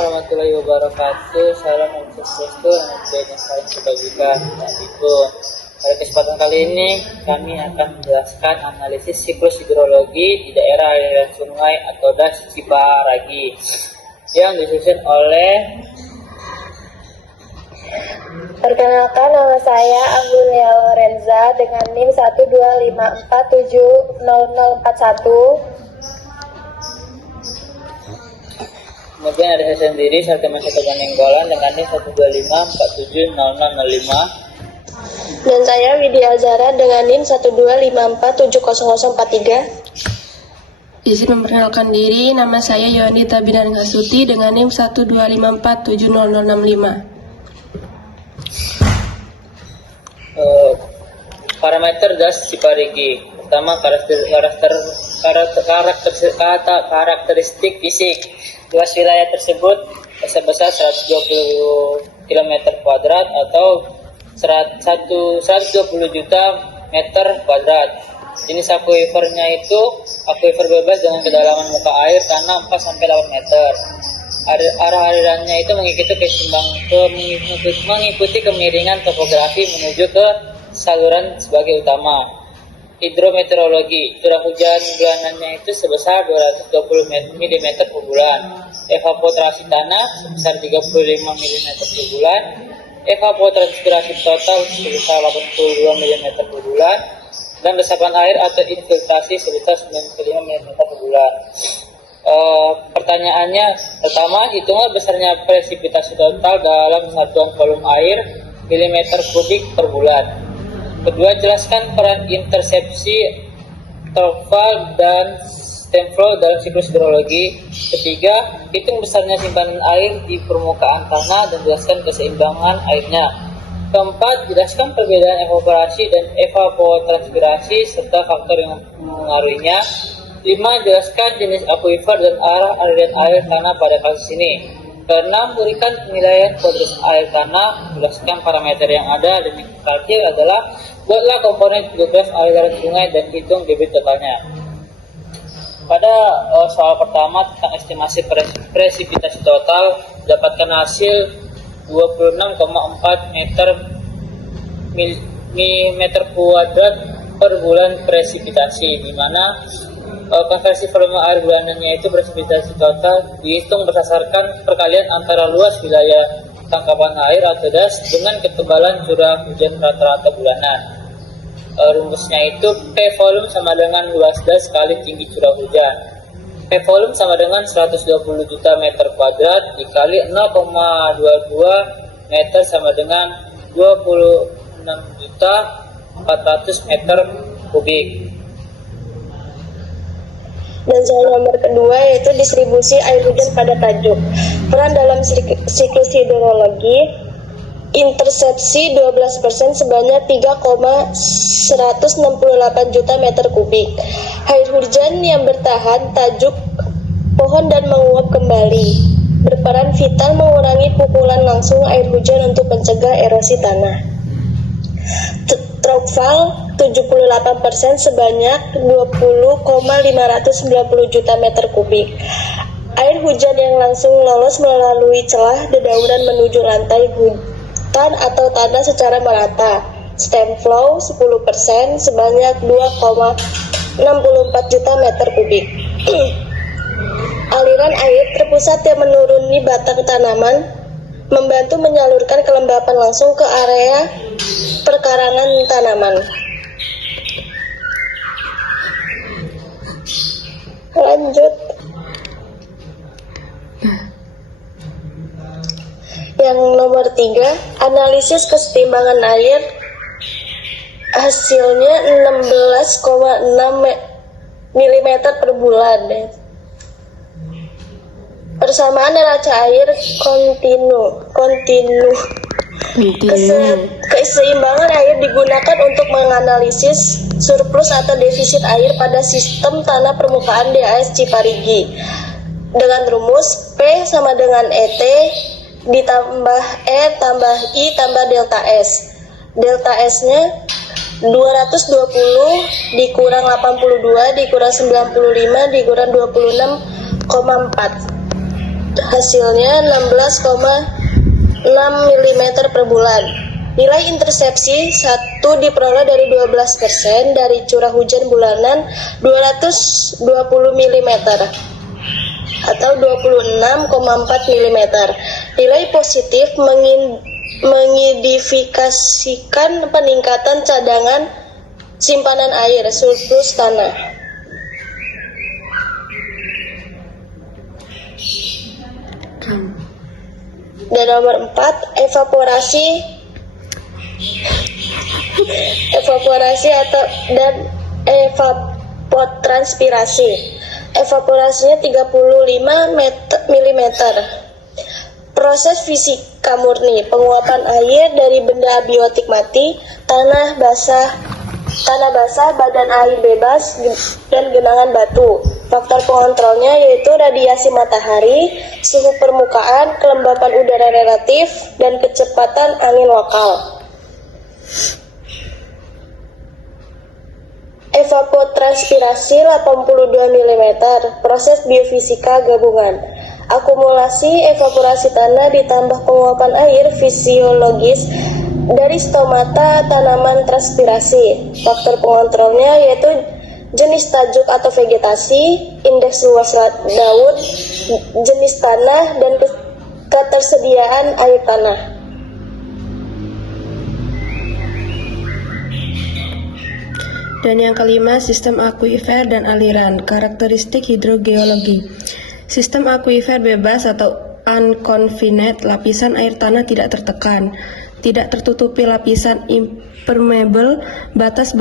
warahmatullahi wabarakatuh. Salam Om Swastiastu, namo salam kebajikan. Pada kesempatan kali ini kami akan menjelaskan analisis siklus hidrologi di daerah aliran sungai atau das Ciparagi yang disusun oleh. Perkenalkan, nama saya Anggulia Lorenza dengan NIM 125470041. Kemudian ada saya sendiri, Sartima Satu Nenggolan dengan NIM 125470043. Dan saya Widya Azhara dengan NIM 125470043. Izin memperkenalkan diri, nama saya Yohanita Binar Ngasuti dengan NIM 125470065. Parameter das Ciparigi. Pertama, karakteristik fisik. Luas wilayah tersebut sebesar 120 km kuadrat atau 120 juta meter kuadrat. Jenis akuifernya itu akuifer bebas dengan kedalaman muka air tanah 4-8 meter. Arah alirannya itu mengikuti kemiringan topografi menuju ke saluran sebagai utama. Hidrometeorologi, curah hujan bulanannya itu sebesar 220 mm per bulan. Evapotranspirasi tanah sebesar 35 mm per bulan. Evapotranspirasi total sebesar 82 mm per bulan. Dan resapan air atau infiltrasi sebesar 95 mm per bulan. Pertanyaannya, pertama, hitunglah besarnya presipitasi total dalam satuan volume air milimeter kubik per bulan. Kedua, jelaskan peran intersepsi, trough dan stem flow dalam siklus hidrologi. Ketiga, hitung besarnya simpanan air di permukaan tanah dan jelaskan keseimbangan airnya. Keempat, jelaskan perbedaan evaporasi dan evapotranspirasi serta faktor yang mengaruhinya. 5. Jelaskan jenis akuifer dan arah aliran air tanah pada kasus ini. Keenam, berikan penilaian kuadrat air tanah. Jelaskan parameter yang ada dan yang terakhir adalah buatlah komponen geograf aliran sungai dan hitung debit totalnya. Pada soal pertama tentang estimasi presipitasi total, dapatkan hasil 26,4 meter kuadrat per bulan presipitasi, di mana konversi volume air bulanannya itu presipitasi total dihitung berdasarkan perkalian antara luas wilayah tangkapan air atau das dengan ketebalan curah hujan rata-rata bulanan. Rumusnya itu P volume sama dengan luas das kali tinggi curah hujan. P volume sama dengan 120 juta meter kuadrat dikali 0,22 meter sama dengan 26.400 meter kubik. Dan soal nomor kedua yaitu distribusi air hujan pada tajuk. Peran dalam siklus hidrologi, intersepsi 12% sebanyak 3,168 juta meter kubik. Air hujan yang bertahan, tajuk pohon dan menguap kembali. Berperan vital mengurangi pukulan langsung air hujan untuk mencegah erosi tanah. Trough 78% sebanyak 20,590 juta meter kubik. Air hujan yang langsung lolos melalui celah dedaunan menuju lantai hutan atau tanah secara merata. Stem flow 10% sebanyak 2,64 juta meter kubik. Aliran air terpusat yang menuruni batang tanaman membantu menyalurkan kelembapan langsung ke area perkarangan tanaman. Lanjut. Yang nomor 3, analisis kesetimbangan air. Hasilnya 16,6 mm per bulan. Persamaan neraca air kontinu. Keseimbangan air digunakan untuk menganalisis surplus atau defisit air pada sistem tanah permukaan DAS Ciparigi dengan rumus P sama dengan ET ditambah E tambah I tambah delta S. Delta S-nya 220 dikurang 82 dikurang 95 dikurang 26,4. hasilnya 16,6 mm per bulan. Nilai intersepsi 1 diperoleh dari 12% dari curah hujan bulanan 220 mm atau 26,4 mm. Nilai positif mengidentifikasikan peningkatan cadangan simpanan air surplus tanah. Dan nomor 4, evaporasi atau dan evapotranspirasi. Evaporasinya 35 mm. Proses fisika murni, penguapan air dari benda abiotik mati, tanah basah, badan air bebas, dan genangan batu. Faktor pengontrolnya yaitu radiasi matahari, suhu permukaan, kelembapan udara relatif, dan kecepatan angin lokal. Evapotranspirasi 82 mm. Proses biofisika gabungan. Akumulasi evaporasi tanah ditambah penguapan air fisiologis dari stomata tanaman transpirasi. Faktor pengontrolnya yaitu jenis tajuk atau vegetasi, indeks luas daun, jenis tanah, dan ketersediaan air tanah. Dan yang kelima, sistem akuifer dan aliran. Karakteristik hidrogeologi. Sistem akuifer bebas atau unconfined, lapisan air tanah tidak tertekan, tidak tertutupi lapisan impermeable, batas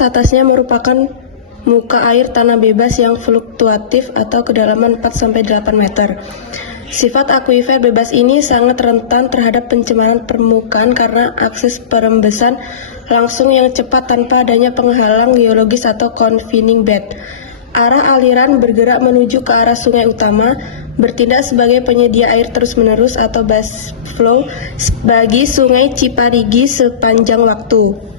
atasnya merupakan muka air tanah bebas yang fluktuatif atau kedalaman 4-8 meter. Sifat akuifer bebas ini sangat rentan terhadap pencemaran permukaan karena akses perembesan langsung yang cepat tanpa adanya penghalang geologis atau confining bed. Arah aliran bergerak menuju ke arah sungai utama, bertindak sebagai penyedia air terus-menerus atau base flow bagi sungai Ciparigi sepanjang waktu.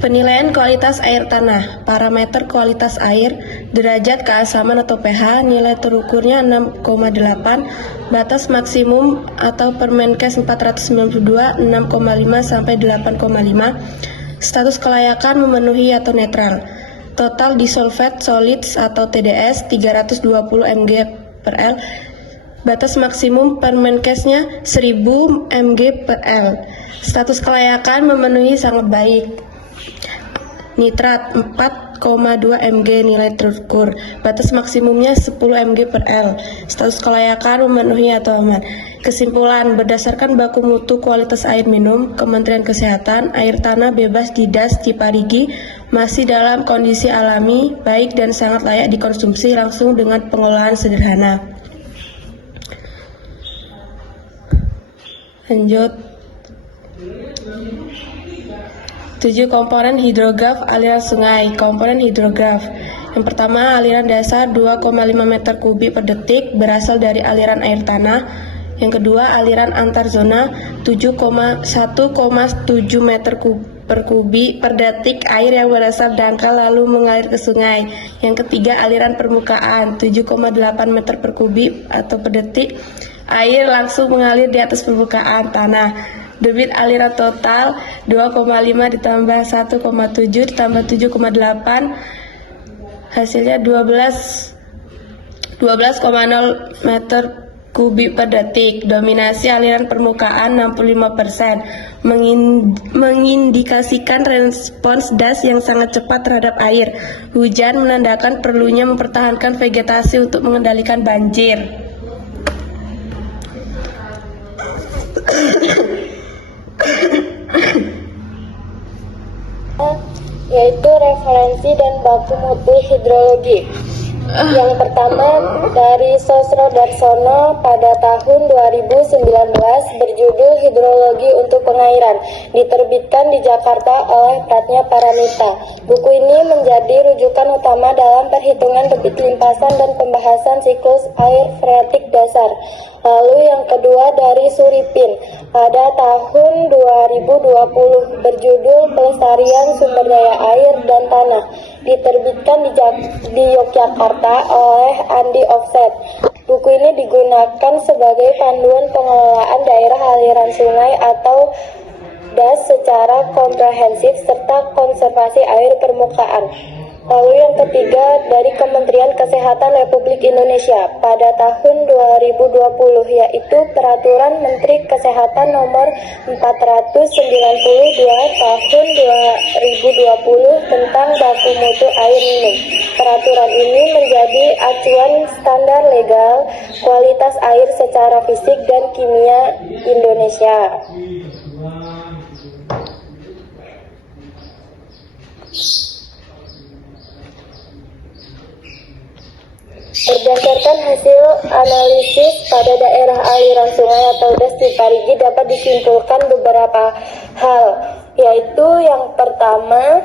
Penilaian kualitas air tanah. Parameter kualitas air, derajat keasaman atau pH, nilai terukurnya 6,8, batas maksimum atau Permenkes 492 6,5 sampai 8,5. Status kelayakan memenuhi atau netral. Total dissolved solids atau TDS 320 mg per L. Batas maksimum Permenkesnya 1000 mg per L. Status kelayakan memenuhi sangat baik. Nitrat 4,2 mg nilai terukur, batas maksimumnya 10 mg per L. Status kelayakan memenuhi atau aman. Kesimpulan, berdasarkan baku mutu kualitas air minum Kementerian Kesehatan, air tanah bebas di Das Ciparigi masih dalam kondisi alami, baik dan sangat layak dikonsumsi langsung dengan pengolahan sederhana. Lanjut. 7 komponen hidrograf aliran sungai. Komponen hidrograf. Yang pertama, aliran dasar 2,5 meter kubik per detik berasal dari aliran air tanah. Yang kedua, aliran antar zona 1,7 meter per kubik per detik air yang berasal dangkal lalu mengalir ke sungai. Yang ketiga, aliran permukaan 7,8 meter per kubik atau per detik air langsung mengalir di atas permukaan tanah. Debit aliran total 2,5 ditambah 1,7 ditambah 7,8 hasilnya 12,0 meter kubik per detik. Dominasi aliran permukaan 65%, mengindikasikan respons das yang sangat cepat terhadap air hujan, menandakan perlunya mempertahankan vegetasi untuk mengendalikan banjir. Yaitu referensi dan baku mutu hidrologi. Yang pertama dari Sosro Darsono pada tahun 2019 berjudul Hidrologi untuk Pengairan, diterbitkan di Jakarta oleh Pratnya Paramita. Buku ini menjadi rujukan utama dalam perhitungan debit limpasan dan pembahasan siklus air freatik dasar. Lalu yang kedua dari Suripin pada tahun 2020 berjudul Pelestarian Sumber Daya Air dan Tanah. diterbitkan di Yogyakarta oleh Andi Offset. Buku ini digunakan sebagai panduan pengelolaan daerah aliran sungai atau DAS secara komprehensif serta konservasi air permukaan. Lalu yang ketiga dari Kementerian Kesehatan Republik Indonesia pada tahun 2020, yaitu Peraturan Menteri Kesehatan Nomor 492 tahun 2020 tentang baku mutu air minum. Peraturan ini menjadi acuan standar legal kualitas air secara fisik dan kimia Indonesia. Berdasarkan hasil analisis pada daerah aliran sungai atau DAS di Parigi dapat disimpulkan beberapa hal, yaitu yang pertama,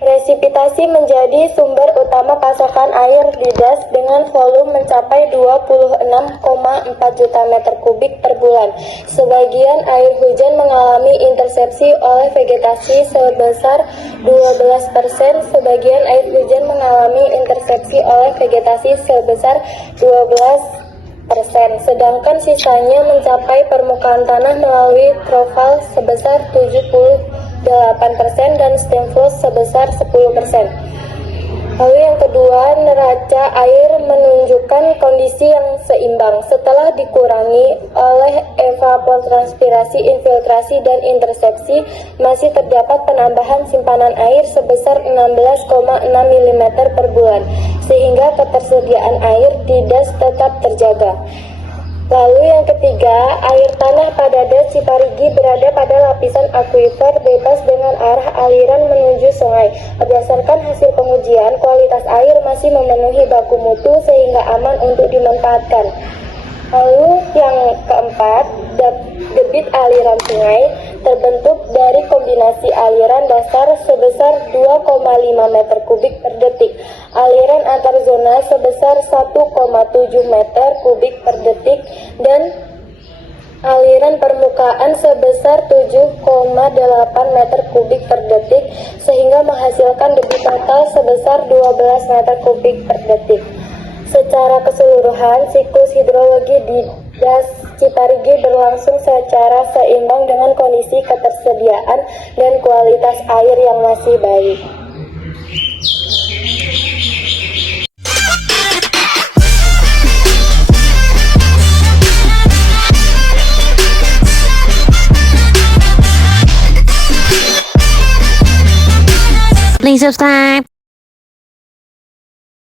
resipitasi menjadi sumber utama pasokan air di DAS dengan volume mencapai 26,4 juta meter kubik per bulan. Sebagian air hujan mengalami intersepsi oleh vegetasi sebesar 12%, sebagian air hujan mengalami intersepsi oleh vegetasi sebesar 12%, sedangkan sisanya mencapai permukaan tanah melalui trofal sebesar 78% dan stem flow sebesar 10%. Lalu yang kedua, neraca air menunjukkan kondisi yang seimbang setelah dikurangi oleh evapotranspirasi, infiltrasi, dan intersepsi. Masih terdapat penambahan simpanan air sebesar 16,6 mm per bulan, sehingga ketersediaan air di DAS tetap terjaga. Lalu yang ketiga, air tanah pada DAS Ciparigi berada pada lapisan akuifer bebas dengan arah aliran menuju sungai. Berdasarkan hasil pengujian, kualitas air masih memenuhi baku mutu sehingga aman untuk dimanfaatkan. Lalu yang keempat, debit aliran sungai terbentuk dari kombinasi aliran dasar sebesar 2,5 meter kubik per detik, aliran antar zona sebesar 1,7 meter kubik per detik, dan aliran permukaan sebesar 7,8 meter kubik per detik, sehingga menghasilkan debit total sebesar 12 meter kubik per detik. Secara keseluruhan, siklus hidrologi di DAS Ciparigi berlangsung secara seimbang dengan kondisi ketersediaan dan kualitas air yang masih baik. Please subscribe.